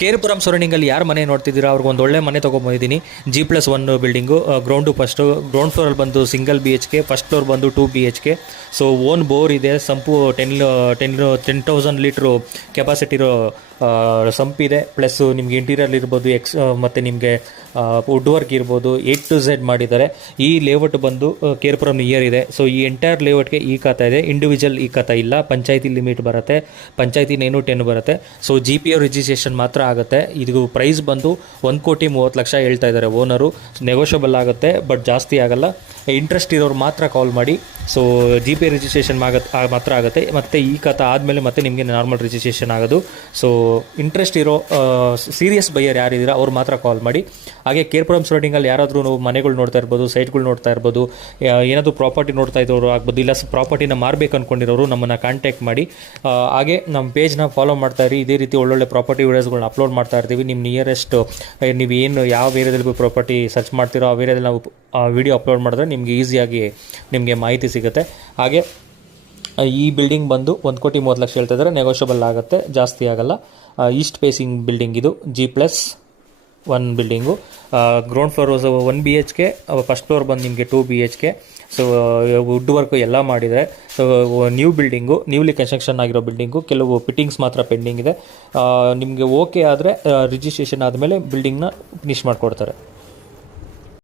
ಕೇರ್ಪುರಂ ಸರೌಂಡಿಂಗಲ್ಲಿ ಯಾರು ಮನೆ ನೋಡ್ತಿದ್ದೀರಾ ಅವ್ರಿಗೆ ಒಂದು ಒಳ್ಳೆ ಮನೆ ತೊಗೊಂಬಂದಿದ್ದೀನಿ. G+1 building. ಗ್ರೌಂಡ್ ಫ್ಲೋರಲ್ಲಿ ಬಂದು ಸಿಂಗಲ್ BHK, ಫಸ್ಟ್ ಫ್ಲೋರ್ ಬಂದು 2 BHK. ಸೊ ಓನ್ ಬೋರ್ ಇದೆ, ಸಂಪು 10,000 ಲೀಟ್ರು ಕೆಪಾಸಿಟಿ ಇರೋ ಸಂಪ್ ಇದೆ. ಪ್ಲಸ್ ನಿಮಗೆ ಇಂಟೀರಿಯರ್ ಇರ್ಬೋದು, ಮತ್ತು ನಿಮಗೆ ವುಡ್ ವರ್ಕ್ ಇರ್ಬೋದು, A to Z ಮಾಡಿದ್ದಾರೆ. ಈ ಲೇಔಟ್ ಬಂದು ಕೇರ್ಪುರಂ ನಿಯರ್ ಇದೆ. ಸೊ ಈ ಎಂಟೈರ್ ಲೇಔಟ್ಗೆ ಈ ಖಾತಾ ಇದೆ, ಇಂಡಿವಿಜುವಲ್ ಈ ಖಾತಾ ಇಲ್ಲ. ಪಂಚಾಯತಿ ಲಿಮಿಟ್ ಬರುತ್ತೆ, ಪಂಚಾಯತಿ 9/10 ಬರುತ್ತೆ. ಸೊ GPO ರಿಜಿಸ್ಟ್ರೇಷನ್ ಮಾತ್ರ ಆಗುತ್ತೆ. ಇದು ಪ್ರೈಸ್ ಬಂದು 1,30,30,00,000 ಹೇಳ್ತಾ ಇದ್ದಾರೆ ಓನರು. ನೆಗೋಷಿಯಬಲ್ ಆಗುತ್ತೆ, ಬಟ್ ಜಾಸ್ತಿ ಆಗಲ್ಲ. ಇಂಟ್ರೆಸ್ಟ್ ಇರೋರು ಮಾತ್ರ ಕಾಲ್ ಮಾಡಿ. ಸೊ GPO ರಿಜಿಸ್ಟ್ರೇಷನ್ ಮಾತ್ರ ಆಗುತ್ತೆ, ಮತ್ತು ಈ ಖಾತಾ ಆದಮೇಲೆ ಮತ್ತೆ ನಿಮಗೆ ನಾರ್ಮಲ್ ರಿಜಿಸ್ಟ್ರೇಷನ್ ಆಗೋದು. ಸೊ ಇಂಟ್ರೆಸ್ಟ್ ಇರೋ ಸೀರಿಯಸ್ ಬೈಯರ್ ಯಾರಿದ್ದೀರಾ ಅವ್ರು ಮಾತ್ರ ಕಾಲ್ ಮಾಡಿ. ಹಾಗೆ ಕೇರ್ಪುರಂ ಸರೌಂಡಿಂಗಲ್ಲಿ ಯಾರಾದರೂ ಮನೆಗಳು ನೋಡ್ತಾ ಇರ್ಬೋದು, ಸೈಟ್ಗಳು ನೋಡ್ತಾ ಇರ್ಬೋದು, ಏನಾದರೂ ಪ್ರಾಪರ್ಟಿ ನೋಡ್ತಾ ಇದ್ದವರು ಆಗ್ಬೋದು, ಇಲ್ಲ ಪ್ರಾಪರ್ಟಿನ ಮಾರಬೇಕು ಅಂದ್ಕೊಂಡಿರೋರು ನಮ್ಮನ್ನು ಕಾಂಟ್ಯಾಕ್ಟ್ ಮಾಡಿ. ಹಾಗೆ ನಮ್ಮ ಪೇಜ್ನ ಫಾಲೋ ಮಾಡ್ತಾ ಇರಿ. ಇದೇ ರೀತಿ ಒಳ್ಳೊಳ್ಳೆ ಪ್ರಾಪರ್ಟಿ ವೀಡಿಯೋಸ್ಗಳನ್ನ ಅಪ್ಲೋಡ್ ಮಾಡ್ತಾ ಇರ್ತೀವಿ. ನಿಮ್ಮ ನಿಯರೆಸ್ಟ್ ನೀವು ಏನು ಯಾವ ಏರಿಯಾದಲ್ಲಿ ಪ್ರಾಪರ್ಟಿ ಸರ್ಚ್ ಮಾಡ್ತೀರೋ ಆ ಏರಿಯಾದಲ್ಲಿ ನಾವು ವಿಡಿಯೋ ಅಪ್ಲೋಡ್ ಮಾಡಿದ್ರೆ ನಿಮಗೆ ಈಸಿಯಾಗಿ ನಿಮಗೆ ಮಾಹಿತಿ ಸಿಗುತ್ತೆ. ಹಾಗೆ ಈ ಬಿಲ್ಡಿಂಗ್ ಬಂದು 1,30,30,00,000 ಹೇಳ್ತಾ ಇದ್ದಾರೆ, ನೆಗೋಷಿಯಬಲ್ ಆಗುತ್ತೆ, ಜಾಸ್ತಿ ಆಗಲ್ಲ. ಈಸ್ಟ್ ಫೇಸಿಂಗ್ ಬಿಲ್ಡಿಂಗ್ ಇದು, G+1 building. Ground floor 1 BHK, first floor ಬಂದು ನಿಮಗೆ 2 BHK. ಸೊ ವುಡ್ ವರ್ಕು ಎಲ್ಲ ಮಾಡಿದರೆ. ಸೊ ನ್ಯೂಲಿ ಕನ್ಸ್ಟ್ರಕ್ಷನ್ ಆಗಿರೋ ಬಿಲ್ಡಿಂಗು, ಕೆಲವು ಫಿಟ್ಟಿಂಗ್ಸ್ ಮಾತ್ರ ಪೆಂಡಿಂಗ್ ಇದೆ. ನಿಮಗೆ ಓಕೆ ಆದರೆ ರಿಜಿಸ್ಟ್ರೇಷನ್ ಆದಮೇಲೆ ಬಿಲ್ಡಿಂಗ್ನ ಫಿನಿಷ್ ಮಾಡಿಕೊಡ್ತಾರೆ.